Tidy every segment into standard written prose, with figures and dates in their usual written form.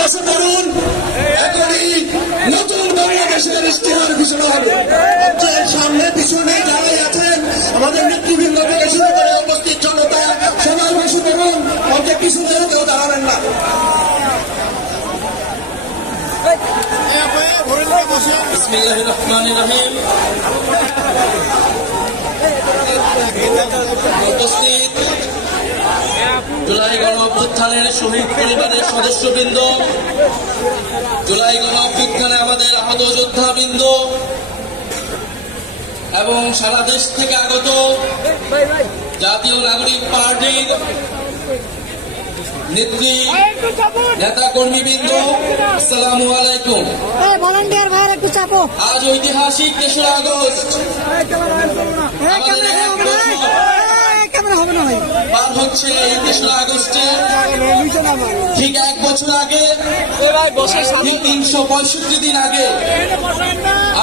বসে পড়ুন, এখনই নতুন বাংলাদেশের ইশতেহার ঘোষণা হবে। মঞ্চের সামনে পিছনে যারাই আছেন, আমাদের নেতৃবৃন্দ থেকে শুরু করে উপস্থিত জনতা, সবাই বসে পড়ুন, মঞ্চের পিছনেও কেউ দাঁড়াবেন না। বিসমিল্লাহির রহমানির রহিম। উপস্থিত জুলাই গণ অভ্যুত্থানের শহীদ পরিবারের সদস্যবৃন্দ, জুলাই গণ অভ্যুত্থানে আমাদের আহত যোদ্ধাবৃন্দ এবং সারা দেশ থেকে আগত জাতীয় নাগরিক পার্টির নেত্রী নেতা কর্মীবৃন্দ, আসসালামু আলাইকুম। আজ ঐতিহাসিক 3রা আগস্ট পার হচ্ছে। এই 3রা আগস্টে ঠিক 1 বছর আগে, ঠিক 365 দিন আগে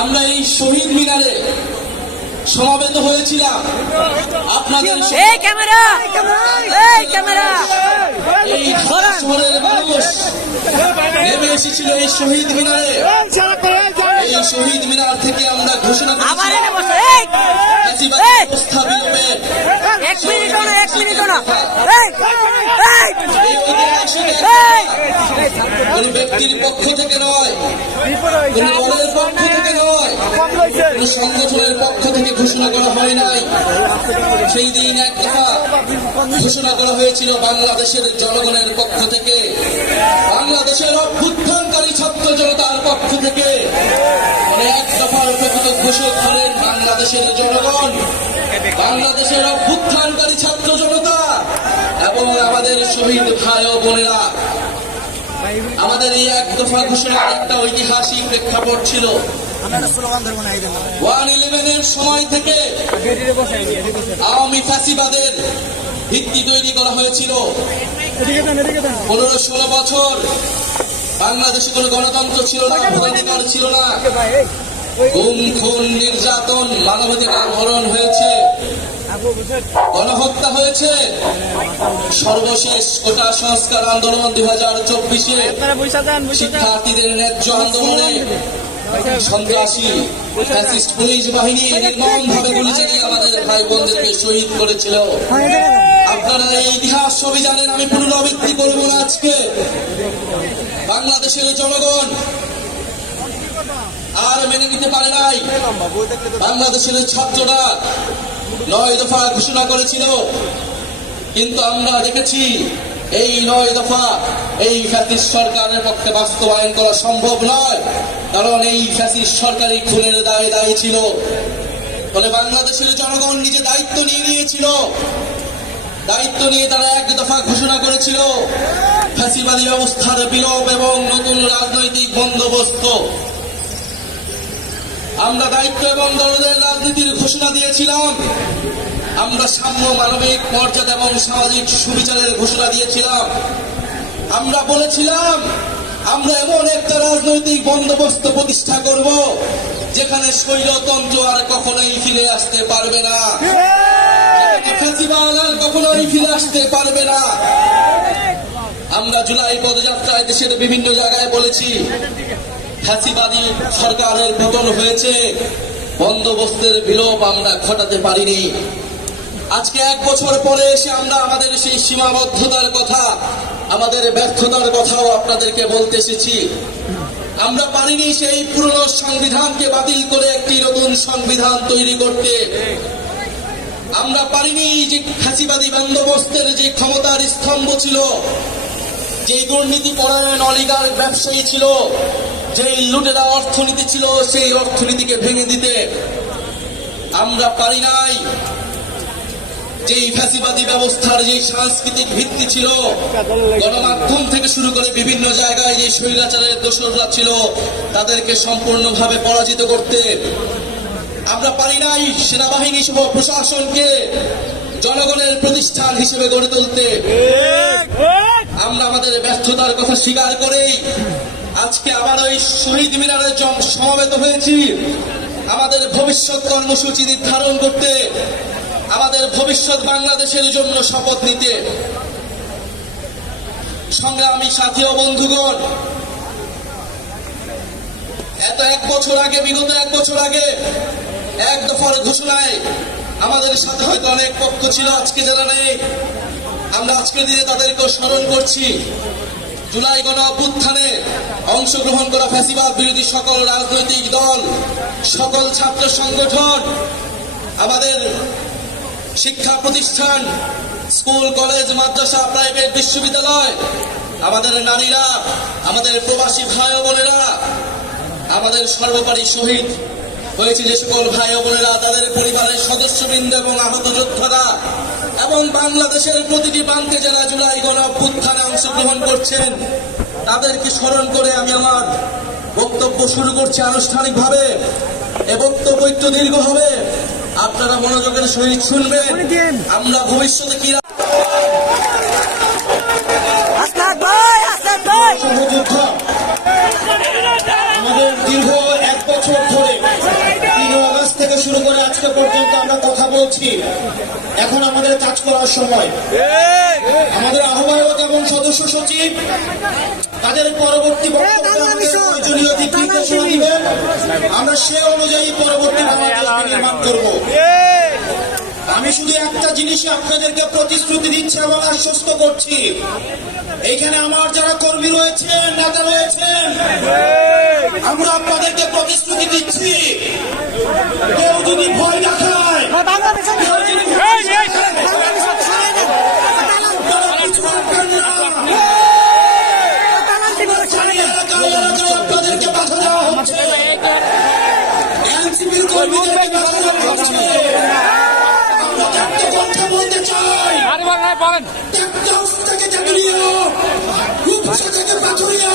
আমরা এই শহীদ মিনারে সমাবেত হয়েছিলাম। আপনাদের এই শহরের মানুষ নেমে এসেছিল এই শহীদ মিনারে। এই শহীদ মিনার থেকে আমরা ঘোষণা কোন ব্যক্তির পক্ষ থেকে নয়, কোন দলের পক্ষ থেকে নয়, কোন সংগঠনের পক্ষ থেকে ঘোষণা করা হয় নাই। সেই দিন এক কথা ঘোষণা করা হয়েছিল বাংলাদেশের জনগণের পক্ষ থেকে, বাংলাদেশের অভ্যুত্থানকারী ছাত্র জনতার পক্ষ থেকে। এক দফার প্রকৃত ঘোষক হলেন বাংলাদেশের জনগণ, বাংলাদেশের অভ্যুত্থানকারী ছাত্র জনতা এবং আমাদের শহীদ ভাই ও বোনেরা। আমাদের এই এক দফা ঘোষণার একটা ঐতিহাসিক প্রেক্ষাপট ছিল। 1/11-এর সময় থেকে আওয়ামী ফ্যাসিবাদের ভিত্তি তৈরি করা হয়েছিল। 15-16 বছর বাংলাদেশে কোনো গণতন্ত্র ছিল না, ভোটাধিকার ছিল না, গুম খুন নির্যাতন, মানবাধিকার হরণ হয়েছে, গণহত্যা হয়েছে। সর্বশেষ কোটা সংস্কার আন্দোলন 2024-এ শিক্ষার্থীদের ন্যায্য আন্দোলনে সন্ত্রাসী ফ্যাসিস্ট পুলিশ বাহিনী নির্মমভাবে গুলি চালিয়ে আমাদের ভাই বোনদেরকে শহীদ করেছিল। আপনারা এই ইতিহাস সবই জানেন, আমি পুনরাবৃত্তি করব না। আজকে বাংলাদেশের জনগণ আর মেনে নিতে পারে নাই। বাংলাদেশের ছাত্ররা 9 দফা ঘোষণা করেছিল, কিন্তু আমরা দেখেছি এই 9 দফা এই ফ্যাসিস্ট সরকারের পক্ষে বাস্তবায়ন করা সম্ভব নয়, কারণ এই ফ্যাসিস্ট সরকারি খুনের দায়ে দায়ী ছিল। ফলে বাংলাদেশের জনগণ নিজে দায়িত্ব নিয়ে নিয়েছিল। দায়িত্ব নিয়ে তারা 1 দফা ঘোষণা করেছিল ফ্যাসিবাদী ব্যবস্থার বিলোপ এবং নতুন রাজনৈতিক বন্দোবস্ত। আমরা দায়িত্ব এবং দলদের রাজনীতির ঘোষণা দিয়েছিলাম। আমরা সাম্য, মানবিক মর্যাদা এবং সামাজিক সুবিচারের ঘোষণা দিয়েছিলাম। আমরা বলেছিলাম আমরা এমন একটা রাজনৈতিক বন্দোবস্ত প্রতিষ্ঠা করব যেখানে স্বৈরতন্ত্র আর কখনোই ফিরে আসতে পারবে না, ফ্যাসিবাদ আর কখনোই ফিরে আসতে পারবে না। আমরা জুলাই পদযাত্রায় দেশের বিভিন্ন জায়গায় বলেছি ফ্যাসিবাদী সরকারের পতন হয়েছে, বন্দোবস্তের বিলোপ আমরা ঘটাতে পারিনি। আজকে 1 বছর পরে এসে আমরা আমাদের সেই সীমাবদ্ধতার কথা, আমাদের ব্যর্থতার কথাও আপনাদেরকে বলতে এসেছি। আমরা পারিনি সেই পুরনো সংবিধানকে বাতিল করে একটি নতুন সংবিধান তৈরি করতে। আমরা পারিনি যে ফ্যাসিবাদী বন্দোবস্তের যে ক্ষমতার স্তম্ভ ছিল, যে দুর্নীতি পরায়ণ অলিগার ব্যবসায়ী ছিল, যে লুটেরা অর্থনীতি ছিল, সেই অর্থনীতিকে ভেঙে দিতে। আমরা পারি নাই যে ফ্যাসিবাদী ব্যবস্থার যে সাংস্কৃতিক ভিত্তি ছিল, গণমাধ্যম থেকে শুরু করে বিভিন্ন জায়গায় যে স্বৈরাচারের দোসররা ছিল, তাদেরকে সম্পূর্ণভাবে পরাজিত করতে। আমরা পারি নাই সেনাবাহিনী সহ প্রশাসনকে জনগণের প্রতিষ্ঠান হিসেবে গড়ে তুলতে। আমরা আমাদের ব্যর্থতার কথা স্বীকার করেই আজকে আবার ওই শহীদ মিনারে সমবেত হয়েছি আমাদের ভবিষ্যৎ কর্মসূচি নির্ধারণ করতে, আমাদের ভবিষ্যৎ বাংলাদেশের জন্য শপথ নিতে। সংগ্রামী সাথী ও বন্ধুগণ, বিগত এক বছর আগে এক দফার ঘোষণায় আমাদের সাথে হয়তো অনেক পক্ষ ছিল, আজকে যারা নেই, আমরা আজকের দিনে তাদেরকেও স্মরণ করছি। জুলাই গণ অভ্যুত্থানে অংশগ্রহণ করা ফ্যাসিবাদ বিরোধী সকল রাজনৈতিক দল, সকল ছাত্র সংগঠন, আমাদের শিক্ষা প্রতিষ্ঠান, স্কুল, কলেজ, মাদ্রাসা, প্রাইভেট, বিশ্ববিদ্যালয়, আমাদের নারীরা, আমাদের প্রবাসী ভাই ও বোনেরা, আমাদের সর্বোপরি শহীদ হয়েছে যে সকল ভাই ও বোনেরা, তাদের পরিবারের সদস্যবৃন্দ এবং আহত যোদ্ধারা এবং বাংলাদেশের প্রতিটি প্রান্তে যারা জুলাই গণ অভ্যুত্থানে অংশগ্রহণ করছেন, তাদেরকে স্মরণ করে আমি আমার বক্তব্য শুরু করছি আনুষ্ঠানিকভাবে। এ বক্তব্য একটু দীর্ঘ হবে, আপনারা মনোযোগের সহিত শুনবেন। আমরা ভবিষ্যতে কি সহযুদ্ধ আমাদের দীর্ঘ এক বছর ধরে 3 আগস্ট থেকে শুরু করে আজকে পর্যন্ত আমরা কথা বলছি। এখন আমাদের কাজ করার সময়। আমাদের আহ্বায়ক এবং সদস্য সচিব তাদের পরবর্তী বক্তব্যে আমাদের প্রয়োজনীয় দিক নির্দেশনা দিবেন, আমরা সে অনুযায়ী পরবর্তী বাংলাদেশ নির্মাণ করব। আমি শুধু একটা জিনিসই আপনাদেরকে প্রতিশ্রুতি দিচ্ছি এবং আশ্বস্ত করছি, এইখানে আমার যারা কর্মী রয়েছেন, নেতা রয়েছেন, আমরা আপনাদেরকে প্রতিশ্রুতি দিচ্ছি, কেউ যদি ভয় দেখায়, আপনারা পিছু হটবেন না। আপনাদেরকে বাধা দেওয়া হচ্ছে, এনসিপির কর্মীদেরকে বাধা দেওয়া হচ্ছে। আমরা একটা কথা বলতে চাই, থেকে জাগরিয়া, রূপসা থেকে পাথরিয়া।